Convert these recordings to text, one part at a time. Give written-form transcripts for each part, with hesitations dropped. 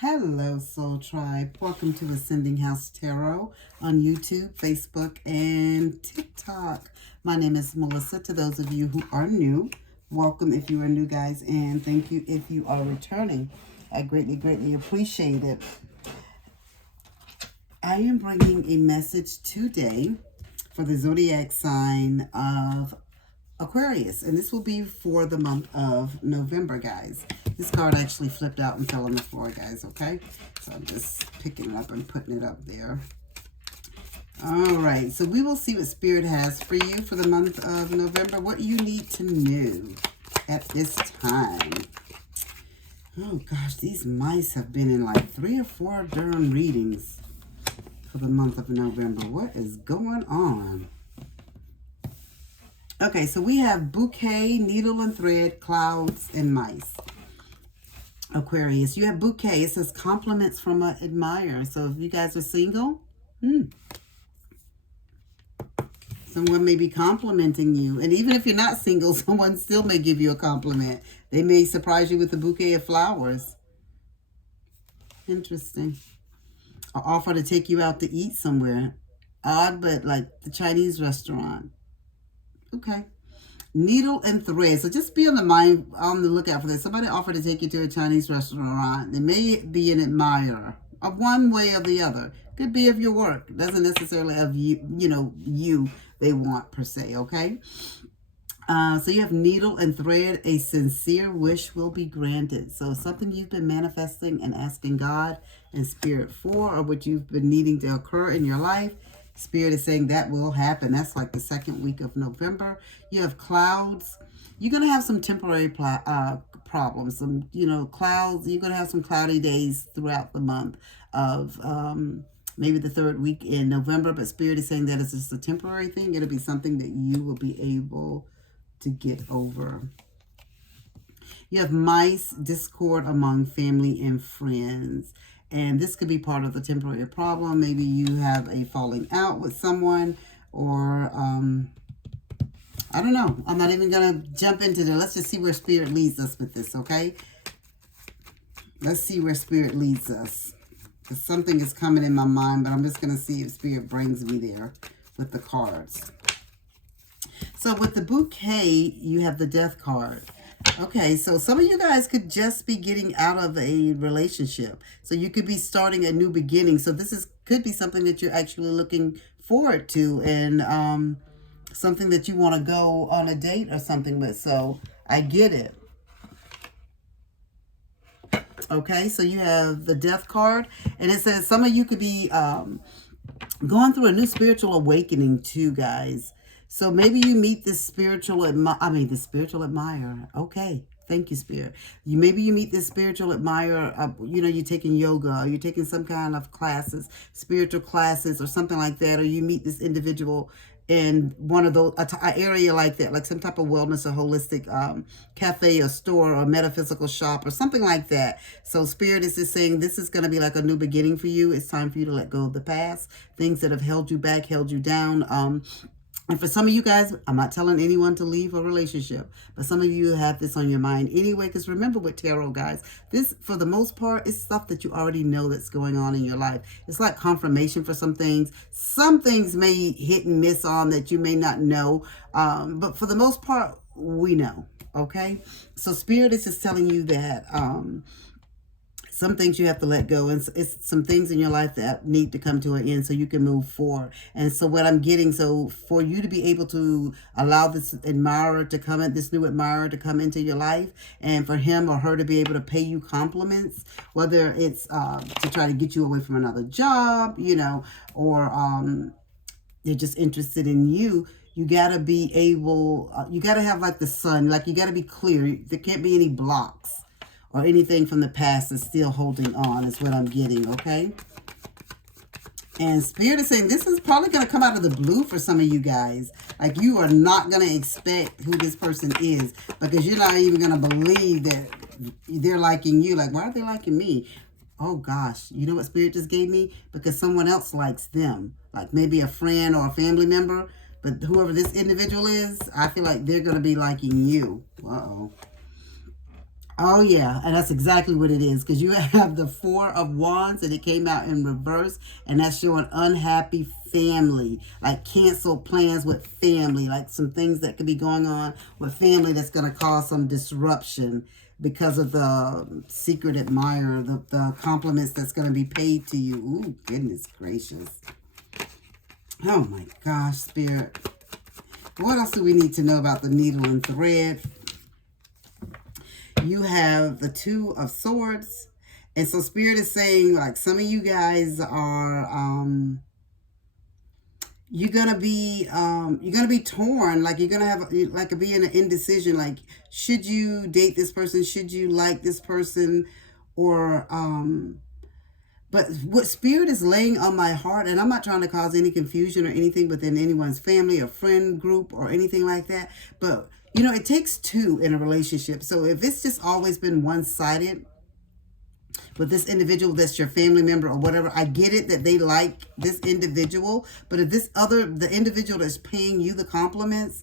Hello, Soul Tribe. Welcome to Ascending House Tarot on YouTube, Facebook, and TikTok. My name is Melissa. To those of you who are new, welcome if you are new, guys, and thank you if you are returning. I greatly appreciate it. I am bringing a message today for the zodiac sign of Aquarius, and this will be for the month of November, guys. This card actually flipped out and fell on the floor, guys, okay? So I'm just picking it up and putting it up there. All right, so we will see what Spirit has for you for the month of November, what you need to know at this time. Oh, gosh, these mice have been in like 3 or 4 darn readings for the month of November. What is going on? Okay, so we have bouquet, needle and thread, clouds, and mice. Aquarius, you have bouquet. It says compliments from an admirer. So if you guys are single, someone may be complimenting you. And even if you're not single, someone still may give you a compliment. They may surprise you with a bouquet of flowers. Interesting. Or offer to take you out to eat somewhere. Odd, but like the Chinese restaurant. Okay. Needle and thread. So just be on the lookout for this. Somebody offered to take you to a Chinese restaurant. They may be an admirer of one way or the other. Could be of your work. Doesn't necessarily of you they want per se, okay? So you have needle and thread. A sincere wish will be granted. So something you've been manifesting and asking God and Spirit for, or what you've been needing to occur in your life, Spirit is saying that will happen. That's like the second week of November. You have clouds. You're going to have some temporary problems. Some, clouds. You're going to have some cloudy days throughout the month of maybe the third week in November. But Spirit is saying that it's just a temporary thing. It'll be something that you will be able to get over. You have mice, discord among family and friends. And this could be part of the temporary problem. Maybe you have a falling out with someone, or I don't know. I'm not even going to jump into that. Let's just see where Spirit leads us with this, okay? Let's see where Spirit leads us. Because something is coming in my mind, but I'm just going to see if Spirit brings me there with the cards. So with the bouquet, you have the Death card. Okay, so some of you guys could just be getting out of a relationship. So you could be starting a new beginning. So this could be something that you're actually looking forward to, and something that you want to go on a date or something with. So I get it. Okay, so you have the Death card, and it says some of you could be going through a new spiritual awakening too, guys. So maybe you meet this spiritual admirer. Okay. Thank you, Spirit. Maybe you meet this spiritual admirer. You're taking yoga, or you're taking some kind of classes, spiritual classes or something like that. Or you meet this individual in one of those, an area like that, like some type of wellness or holistic cafe or store or metaphysical shop or something like that. So Spirit is just saying this is going to be like a new beginning for you. It's time for you to let go of the past, things that have held you back, held you down. And for some of you guys, I'm not telling anyone to leave a relationship, but some of you have this on your mind anyway, because remember with tarot, guys, this, for the most part, is stuff that you already know that's going on in your life. It's like confirmation for some things. Some things may hit and miss on that you may not know, but for the most part, we know, okay? So Spirit is just telling you that some things you have to let go, and it's some things in your life that need to come to an end so you can move forward. And so what I'm getting, so for you to be able to allow this admirer to come in, this new admirer to come into your life, and for him or her to be able to pay you compliments, whether it's to try to get you away from another job, or they're just interested in you. You got to be able, you got to have like the sun, like you got to be clear. There can't be any blocks or anything from the past that's still holding on, is what I'm getting, okay? And Spirit is saying this is probably going to come out of the blue for some of you guys. Like you are not going to expect who this person is, because you're not even going to believe that they're liking you. Like, why are they liking me? Oh, gosh. You know what Spirit just gave me? Because someone else likes them. Like maybe a friend or a family member. But whoever this individual is, I feel like they're going to be liking you. Uh-oh. Oh, yeah, and that's exactly what it is, because you have the Four of Wands, and it came out in reverse, and that's showing unhappy family, like canceled plans with family, like some things that could be going on with family that's going to cause some disruption because of the secret admirer, the compliments that's going to be paid to you. Ooh, goodness gracious. Oh, my gosh, Spirit. What else do we need to know about the needle and thread? You have the Two of Swords. And so Spirit is saying, like, some of you guys are, you're gonna be torn. Like, you're gonna have, like, be in an indecision. Like, should you date this person? Should you like this person? Or, but what Spirit is laying on my heart, and I'm not trying to cause any confusion or anything within anyone's family or friend group or anything like that, but you know, it takes two in a relationship. So if it's just always been one-sided with this individual that's your family member or whatever, I get it that they like this individual, but if the individual that's paying you the compliments,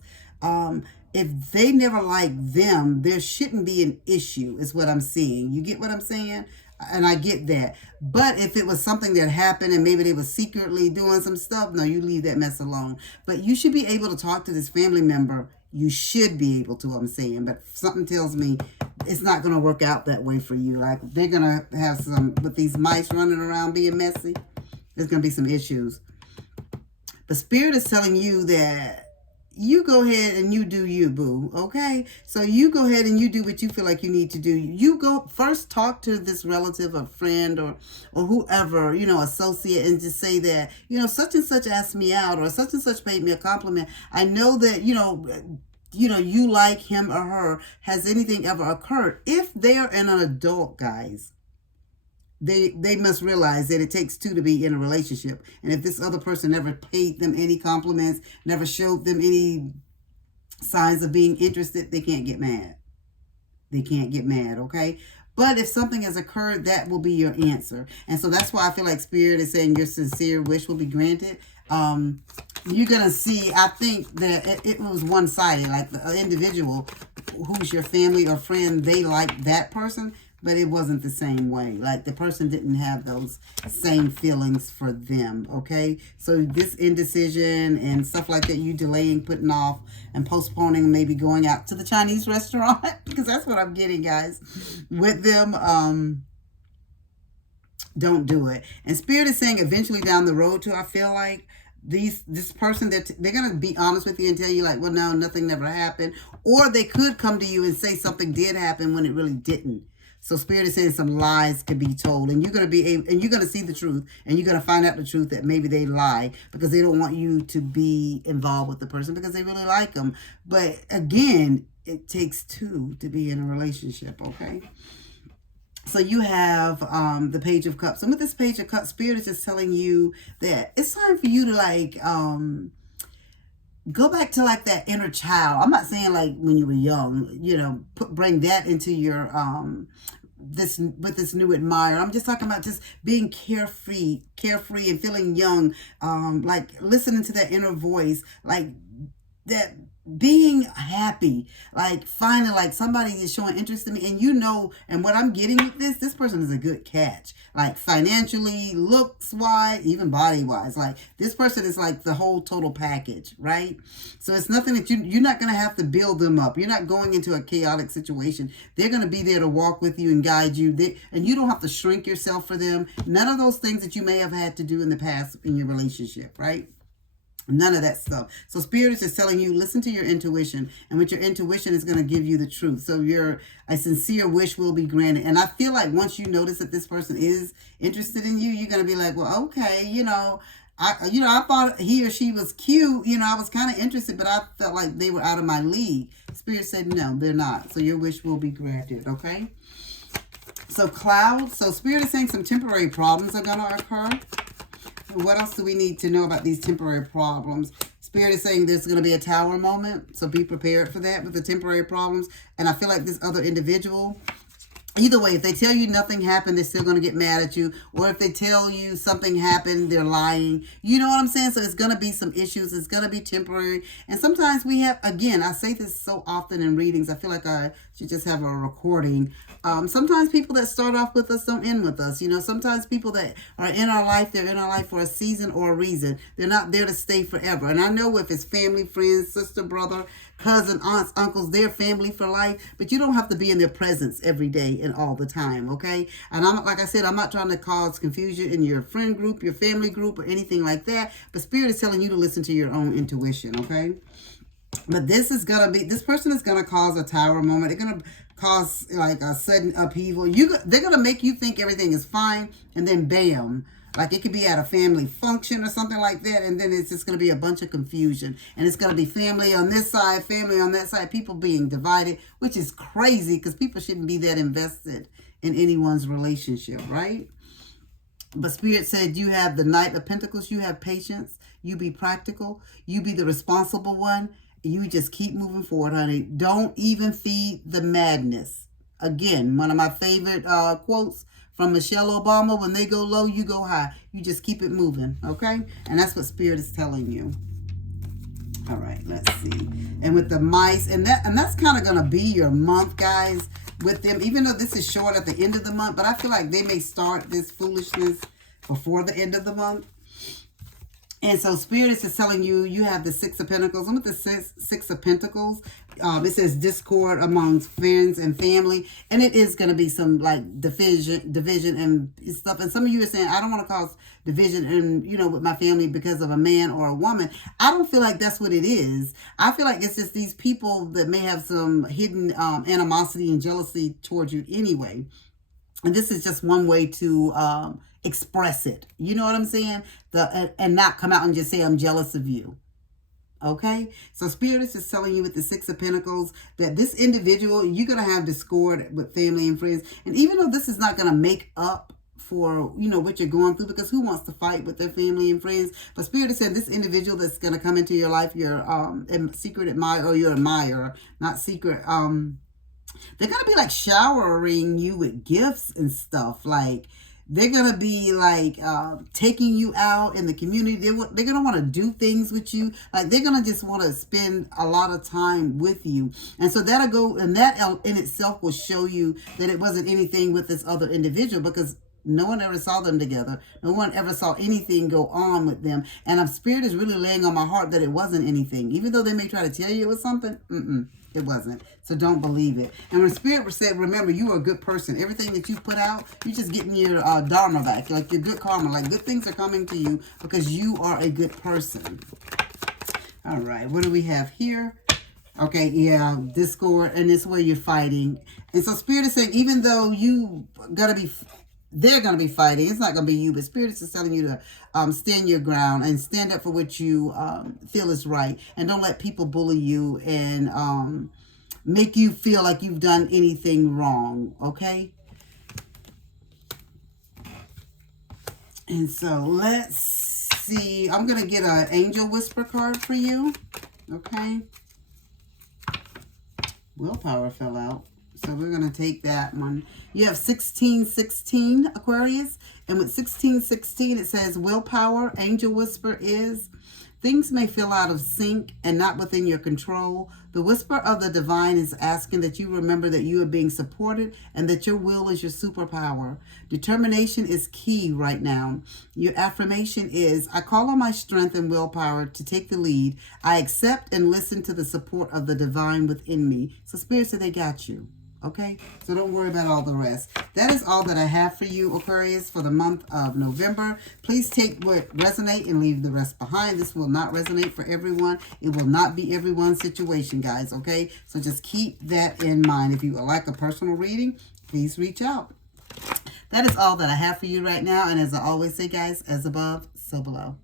if they never like them, there shouldn't be an issue, is what I'm seeing. You get what I'm saying? And I get that. But if it was something that happened and maybe they were secretly doing some stuff, no, you leave that mess alone. But you should be able to talk to this family member. You should be able to, I'm saying. But something tells me it's not going to work out that way for you. Like, they're going to have some, with these mice running around being messy, there's going to be some issues. The Spirit is telling you that you go ahead and you do you, boo, okay? So you go ahead and you do what you feel like you need to do. You go first, talk to this relative or friend or whoever, you know, associate, and just say that, you know, such and such asked me out, or such and such paid me a compliment. I know that, you know, you like him or her. Has anything ever occurred? If they're an adult, guys, they must realize that it takes two to be in a relationship. And if this other person never paid them any compliments, never showed them any signs of being interested, they can't get mad. They can't get mad, okay? But if something has occurred, that will be your answer. And so that's why I feel like Spirit is saying your sincere wish will be granted. You're going to see, I think that it was one-sided. Like, the individual who's your family or friend, they like that person, but it wasn't the same way. Like, the person didn't have those same feelings for them, okay? So this indecision and stuff like that, you delaying, putting off, and postponing, maybe going out to the Chinese restaurant, because that's what I'm getting, guys, with them. Don't do it. And Spirit is saying eventually down the road too, I feel like this person, they're going to be honest with you and tell you, like, well, no, nothing never happened. Or they could come to you and say something did happen when it really didn't. So Spirit is saying some lies could be told, and you're going to be able, and you're going to see the truth, and you're going to find out the truth that maybe they lie because they don't want you to be involved with the person because they really like them. But again, it takes two to be in a relationship, okay? So you have the Page of Cups. And with this Page of Cups, Spirit is just telling you that it's time for you to, like, go back to, like, that inner child. I'm not saying, like, when you were young, you know, bring that into your, with this new admirer. I'm just talking about just being carefree and feeling young, like, listening to that inner voice, like, that being happy, like, finding, like, somebody is showing interest in me, and you know, and what I'm getting with this person is a good catch, like, financially, looks wise, even body wise. Like, this person is like the whole total package, right? So it's nothing that you're not going to have to build them up. You're not going into a chaotic situation. They're going to be there to walk with you and guide you, and you don't have to shrink yourself for them. None of those things that you may have had to do in the past in your relationship, right? None of that stuff. So Spirit is just telling you, listen to your intuition, and what your intuition is going to give you the truth. So a sincere wish will be granted. And I feel like once you notice that this person is interested in you, you're going to be like, well, okay, I thought he or she was cute. I was kind of interested, but I felt like they were out of my league. Spirit said, no, they're not. So your wish will be granted, okay? So clouds. So Spirit is saying some temporary problems are going to occur. What else do we need to know about these temporary problems? Spirit is saying there's going to be a tower moment, so be prepared for that with the temporary problems. And I feel like this other individual Either way, if they tell you nothing happened, they're still going to get mad at you. Or if they tell you something happened, they're lying. You know what I'm saying? So it's going to be some issues. It's going to be temporary. And sometimes we have, again, I say this so often in readings, I feel like I should just have a recording. Sometimes people that start off with us don't end with us. You know, sometimes people that are in our life, they're in our life for a season or a reason. They're not there to stay forever. And I know if it's family, friends, sister, brother, cousin, aunts, uncles, they're family for life, but you don't have to be in their presence every day and all the time, okay? And I'm, like I said, I'm not trying to cause confusion in your friend group, your family group, or anything like that, but Spirit is telling you to listen to your own intuition, okay? But this person is going to cause a tower moment. They're going to cause like a sudden upheaval. They're going to make you think everything is fine, and then bam, like it could be at a family function or something like that, and then it's just going to be a bunch of confusion. And it's going to be family on this side, family on that side, people being divided, which is crazy because people shouldn't be that invested in anyone's relationship, right? But Spirit said you have the Knight of Pentacles, you have patience, you be practical, you be the responsible one, you just keep moving forward, honey. Don't even feed the madness. Again, one of my favorite quotes from Michelle Obama, when they go low, you go high. You just keep it moving, okay? And that's what Spirit is telling you. All right, let's see. And with the mice, and that's kind of going to be your month, guys, with them. Even though this is short at the end of the month, but I feel like they may start this foolishness before the end of the month. And so Spirit is just telling you, you have the Six of Pentacles. And with the Six of Pentacles, it says discord amongst friends and family. And it is going to be some like division and stuff. And some of you are saying, I don't want to cause division and, you know, with my family because of a man or a woman. I don't feel like that's what it is. I feel like it's just these people that may have some hidden animosity and jealousy towards you anyway. And this is just one way to express it. You know what I'm saying? And not come out and just say, I'm jealous of you. Okay? So Spirit is just telling you with the Six of Pentacles that this individual, you're going to have discord with family and friends. And even though this is not going to make up for, you know, what you're going through, because who wants to fight with their family and friends? But Spirit is saying this individual that's going to come into your life, your secret admirer, or your admirer, not secret, they're going to be like showering you with gifts and stuff. Like, they're going to be like taking you out in the community. They're going to want to do things with you. Like, they're going to just want to spend a lot of time with you. And so that'll go, and that in itself will show you that it wasn't anything with this other individual, because no one ever saw them together. No one ever saw anything go on with them. And Spirit is really laying on my heart that it wasn't anything. Even though they may try to tell you it was something, it wasn't. So don't believe it. And when Spirit said, remember, you are a good person. Everything that you put out, you're just getting your dharma back. Like your good karma. Like good things are coming to you because you are a good person. All right. What do we have here? Okay, yeah, discord. And it's where you're fighting. And so Spirit is saying, even though they're going to be fighting, it's not going to be you, but Spirit is just telling you to stand your ground and stand up for what you feel is right. And don't let people bully you and make you feel like you've done anything wrong, okay? And so let's see. I'm going to get an Angel Whisper card for you, okay? Willpower fell out. So we're going to take that one. You have 1616, Aquarius. And with 1616, it says willpower, Angel Whisper is, things may feel out of sync and not within your control. The whisper of the divine is asking that you remember that you are being supported and that your will is your superpower. Determination is key right now. Your affirmation is, I call on my strength and willpower to take the lead. I accept and listen to the support of the divine within me. So Spirit said they got you. Okay, so don't worry about all the rest. That is all that I have for you, Aquarius, for the month of November. Please take what resonate and leave the rest behind. This will not resonate for everyone. It will not be everyone's situation, guys, okay? So just keep that in mind. If you would like a personal reading, please reach out. That is all that I have for you right now. And as I always say, guys, as above, so below.